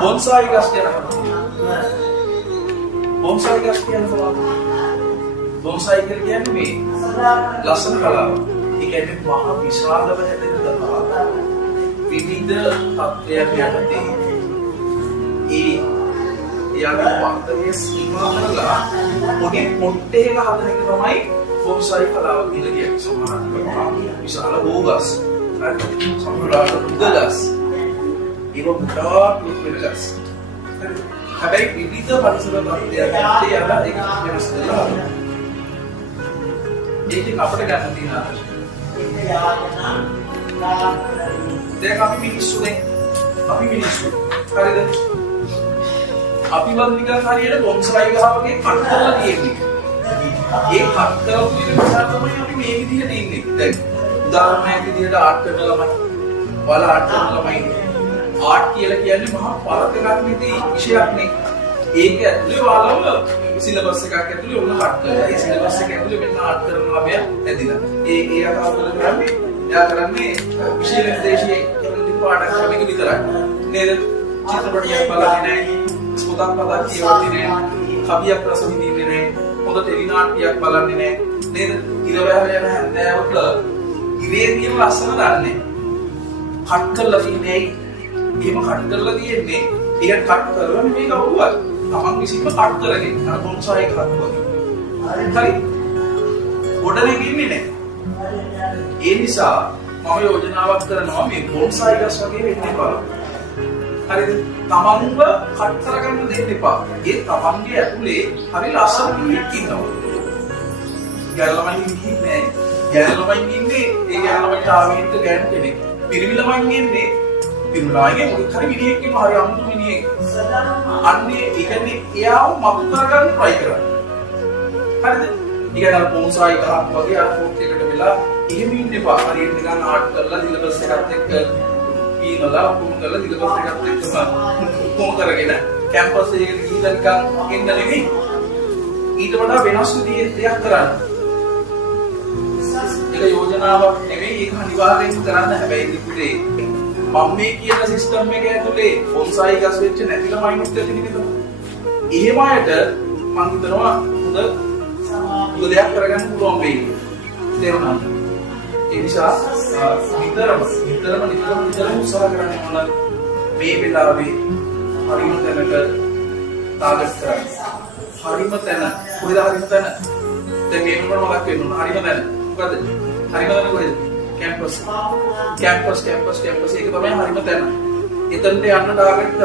බොන්සායි ගස් කියනවා. බොන්සායි ගස් කියනවා. බොන්සායි කියන්නේ මේ ලස්සන කලාව. ඒ කියන්නේ මහ විශාලව හැදෙන කලාව. විවිධ තත්ත්වයන් යටතේ එයාගේ වර්තනයේ සීමා කරලා පොඩි පොට්ටේක හදන එක තමයි බොන්සායි කලාව කියලා කියන්නේ. සමහරවිට විශාල බෝගස්, සමහරවිට උදගස්, ඒක මුටා පිළිගස්. හැබැයි විවිධ පරිසර තත්ත්වයන් යටතේ යලා ඒක වෙනස් වෙනවා. ඒකෙන් අපිට ගන්න තියෙනවා. දැන් අපි මිනිස්සුනේ. අපි මිනිස්සු. හරිද? අපි වන්දිකා හරියට බොන්සායි ගහවගේ කට් කරලා තියෙන්නේ. ඒ කට් කරපු නිසා තමයි අපි මේ විදිහට ඉන්නේ. දැන් උදාහරණයක් විදිහට ආර්ට් කරන ළමයි, වල ආර්ට් කරන ළමයි. ආර්ට් කියලා කියන්නේ මහා පළතක් නෙදී විෂයක් නේ. ඒක ඇතුලේ වලම සිලබස් එකක් ඇතුලේ ඔන්න කට් කරලා. ඒ සිලබස් එක ඇතුලේ මෙන්න ආර්ට් කරන ළමයා ඇදිලා. ඒ අකවල කරන්නේ එයා කරන්නේ විෂය නිර්දේශයේ පාඩම් කරන එක විතරයි. නේද? චිත්‍රපටියක් බලන්නේ නැහැ. පොතක් පතක් කියවන්නේ නැහැ. කවියක් රස විඳින්නේ නැහැ. හොඳ ටෙලි නාට්‍යයක් බලන්නේ නැහැ. නේද? ඉර බැහැර යන හැන්දෑවට ඉරේ තියෙන ලස්සන දන්නේ. කට් කරලා තියෙන්නේ ඇයි? එහෙම කට් කරලා තියෙන්නේ ඒක කට් කරලා නෙමෙයි කවුරුවත්. තමන් විසින්ම කට් කරගෙන අර බොන්සායි කට් කරනවා. හරි. ගොඩනේ ඉන්නේ නැහැ. ඒ නිසා මම යෝජනාවක් කරනවා මේ බොන්සායි ගස් වගේ වෙන්න එපා. හරිද? තමන්ව කට් කරගන්න දෙන්න එපා. ඒ තමන්ගේ ඇතුලේ හරි ලස්සන කෙනෙක් ඉන්නවා. ගැලලමයි ඉන්නේ. ගැලලමයි ඉන්නේ. ඒ ගැලලමයි ආවෙත් ගෑනු කෙනෙක්. පිරිමි ළමයි ඉන්නේ. පිරිමි ළමයිගේ මොකක් හරි මිනිහෙක් ඉන්නවා. හරි අමුතු මිනිහෙක්. අන්නේ ඒ කියන්නේ එයාව මතු කරගන්න try කරන්න. හරිද? ඊගෙන අර බොන්සායි ගහක් වගේ අර ෆෝට් එකකට වෙලා එහෙම ඉන්න එපා. හරියට නිකන් ආර්ට් කරලා සිලබස් එකත් එක්ක පීනලා ඔක්කොම කරලා සිලබස් එකත් එක්කම ඔක්කොම කරගෙන කැම්පස් එකකට ගිහිල්ලා නිකන් එන්න නෙමෙයි. ඊට වඩා වෙනස් විදිහේ දෙයක් කරන්න. ඒක යෝජනාවක් නෙමෙයි, ඒක අනිවාර්යෙන් කරන්න. හැබැයි ඉතින් මම මේ කියන සිස්ටම් එක ඇතුලේ බොන්සායි ගස් වෙච්ච නැති ළමයිනුත් ඇති නේද? එහෙම අයට මම හිතනවා හොඳ දෙයක් කරගන්න පුළුවන් වෙයි. තේරුණාද? ඒ නිසා නිතරම උත්සාහ කරන්න ඕන මේ වෙලාවේ හරිම තැනක තාගස් කරන්න. හරිම තැන. කොහෙද හරිම තැන? දැන් මේ මොනවා මතක් වෙන්න ඕන? හරිම තැන. මොකද? හරිම තැන කොහෙද? කැම්පස්. ඒක තමයි හරිම තැන. එතනට යන්න ටාගට්